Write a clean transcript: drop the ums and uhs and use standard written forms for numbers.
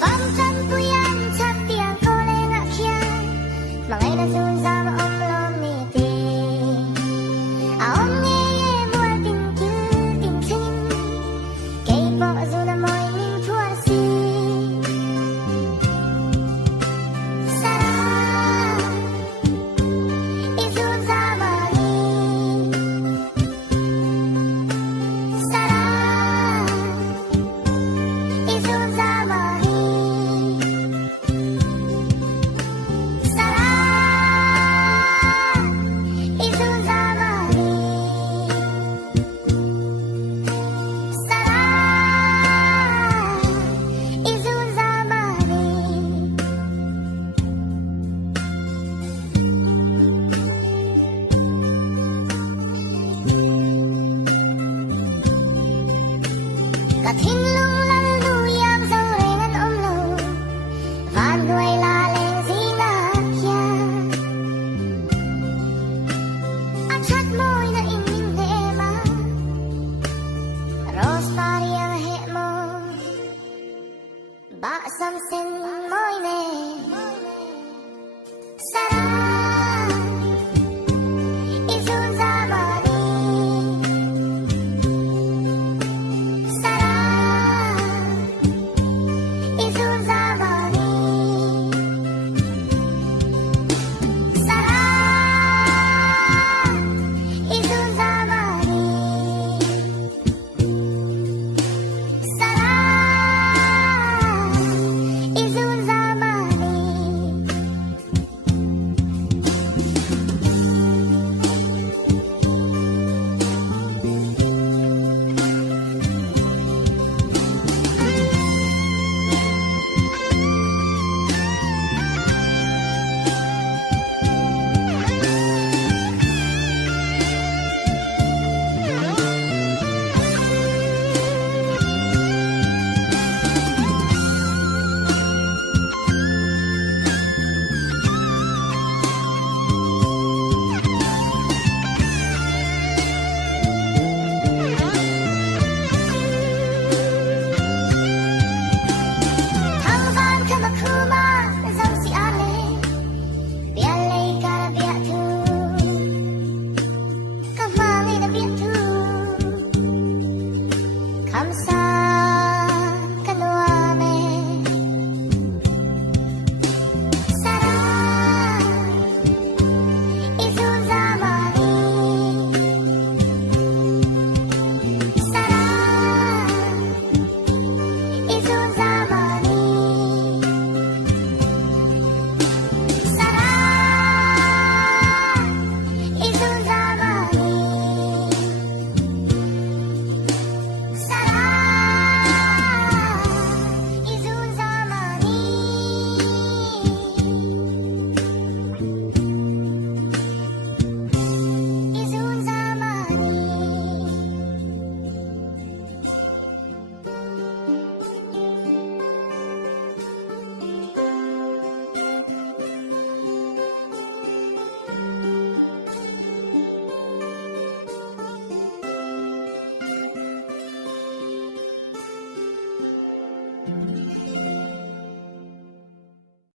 Phong trần vui ăn chắc tiếng cô lên ngạc khiang mà ngay đã run ra mà ôm lo mì tì ôm nghe mua tình cứu tình sinh cây bỏ dù là môi mình thua si Sarah izun ra mà đi Sarah izun ra mà đi Cả thinh lung lăn lu yam dâu rengan om lo van đuôi la lên gì na kia anh chặt môi na in in nè mà rosaria hệ môi ba sam sen môi nè